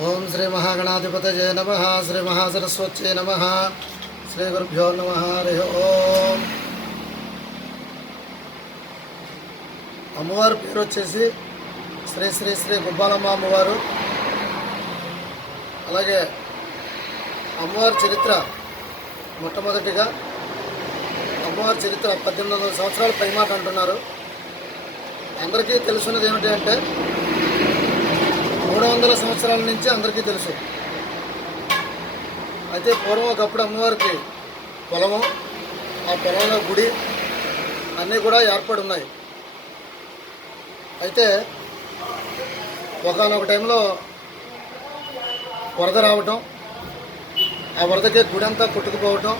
ఓం శ్రీ మహాగణాధిపతయే నమః. శ్రీ మహాసరస్వత్యే నమః. శ్రీ గురుభ్యో నమః. హరి ఓం. అమ్మవారి పేరు వచ్చేసి శ్రీ శ్రీ శ్రీ గుబ్బాలమ్మ అమ్మవారు. అలాగే అమ్మవారి చరిత్ర మొట్టమొదటిగా అమ్మవారి చరిత్ర 1800 సంవత్సరాల పైమాట అంటున్నారు. అందరికీ తెలుసున్నది ఏమిటి అంటే 300 సంవత్సరాల నుంచి అందరికీ తెలుసు. అయితే పూర్వం ఒకప్పుడు అమ్మవారికి పొలము, ఆ పొలంలో గుడి అన్నీ కూడా ఏర్పడి ఉన్నాయి. అయితే ఒకనొక టైంలో వరద రావటం, ఆ వరదకి గుడి అంతా కొట్టుకుపోవటం,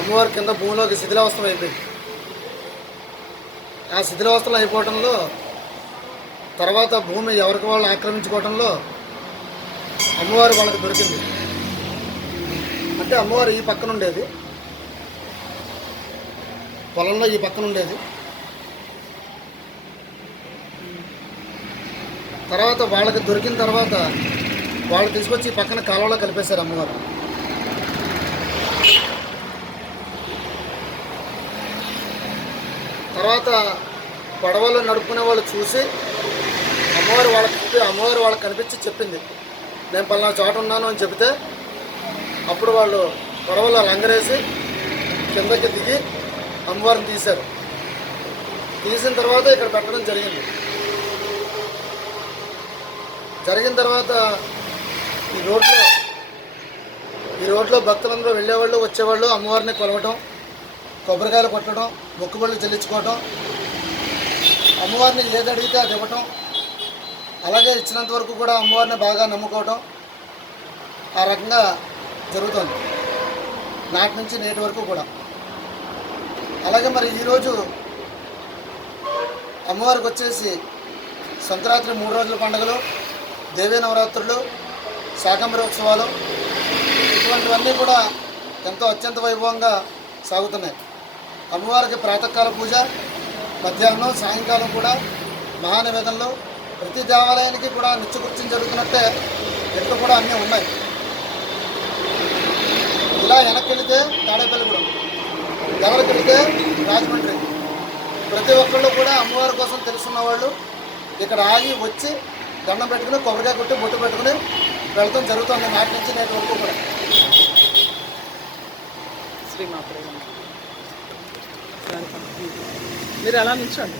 అమ్మవారి కింద భూమిలోకి శిథిలావస్థం అయిపోయింది. ఆ శిథిలావస్థలు అయిపోవటంలో తర్వాత భూమి ఎవరికి వాళ్ళు ఆక్రమించుకోవడంలో అమ్మవారు వాళ్ళకి దొరికింది. అంటే అమ్మవారు ఈ పక్కన ఉండేది, పొలంలో ఈ పక్కన ఉండేది. తర్వాత వాళ్ళకి దొరికిన తర్వాత వాళ్ళు తీసుకొచ్చి ఈ పక్కన కాలువలో కలిపేశారు అమ్మవారు. తర్వాత పడవలు నడుపుకునే వాళ్ళు చూసి అమ్మవారు వాళ్ళకి కనిపించి చెప్పింది, నేను పలానా చోట ఉన్నాను అని చెబితే అప్పుడు వాళ్ళు పడవలో లంగరేసి కిందకి దిగి అమ్మవారిని తీశారు. తీసిన తర్వాత ఇక్కడ పెట్టడం జరిగింది. జరిగిన తర్వాత ఈ రోడ్లో భక్తులందరూ వెళ్ళేవాళ్ళు వచ్చేవాళ్ళు అమ్మవారిని కొలవటం, కొబ్బరికాయలు కొట్టడం, మొక్కుబళ్ళు చెల్లించుకోవటం, అమ్మవారిని ఏది అడిగితే అది ఇవ్వటం, అలాగే ఇచ్చినంత వరకు కూడా అమ్మవారిని బాగా నమ్ముకోవటం, ఆ రకంగా జరుగుతుంది నాటి నుంచి నేటి వరకు కూడా. అలాగే మరి ఈరోజు అమ్మవారికి వచ్చేసి సంక్రాంతి 3 రోజుల పండుగలు, దేవీ నవరాత్రులు, శాకంబరి ఉత్సవాలు, ఇటువంటివన్నీ కూడా ఎంతో అత్యంత వైభవంగా సాగుతున్నాయి. అమ్మవారికి ప్రాతకాల పూజ, మధ్యాహ్నం సాయంకాలం కూడా మహానివేదనలు, ప్రతి దేవాలయానికి కూడా నిత్యకృత్యం జరుగుతున్నట్టే ఎట్లు కూడా అన్నీ ఉన్నాయి. ఇలా వెనక్కి వెళితే తాడేపల్లిగూడెం, ఎవరికి వెళితే రాజమండ్రి, ప్రతి ఒక్కళ్ళు కూడా అమ్మవారి కోసం తెలుసున్న వాళ్ళు ఇక్కడ ఆగి వచ్చి దండం పెట్టుకుని కొబ్బరికాయ కొట్టి బొట్టు పెట్టుకుని వెళ్తాం జరుగుతుంది నాటి నుంచి నేటి వరకు కూడా. మీరు ఎలా నిల్చోండి.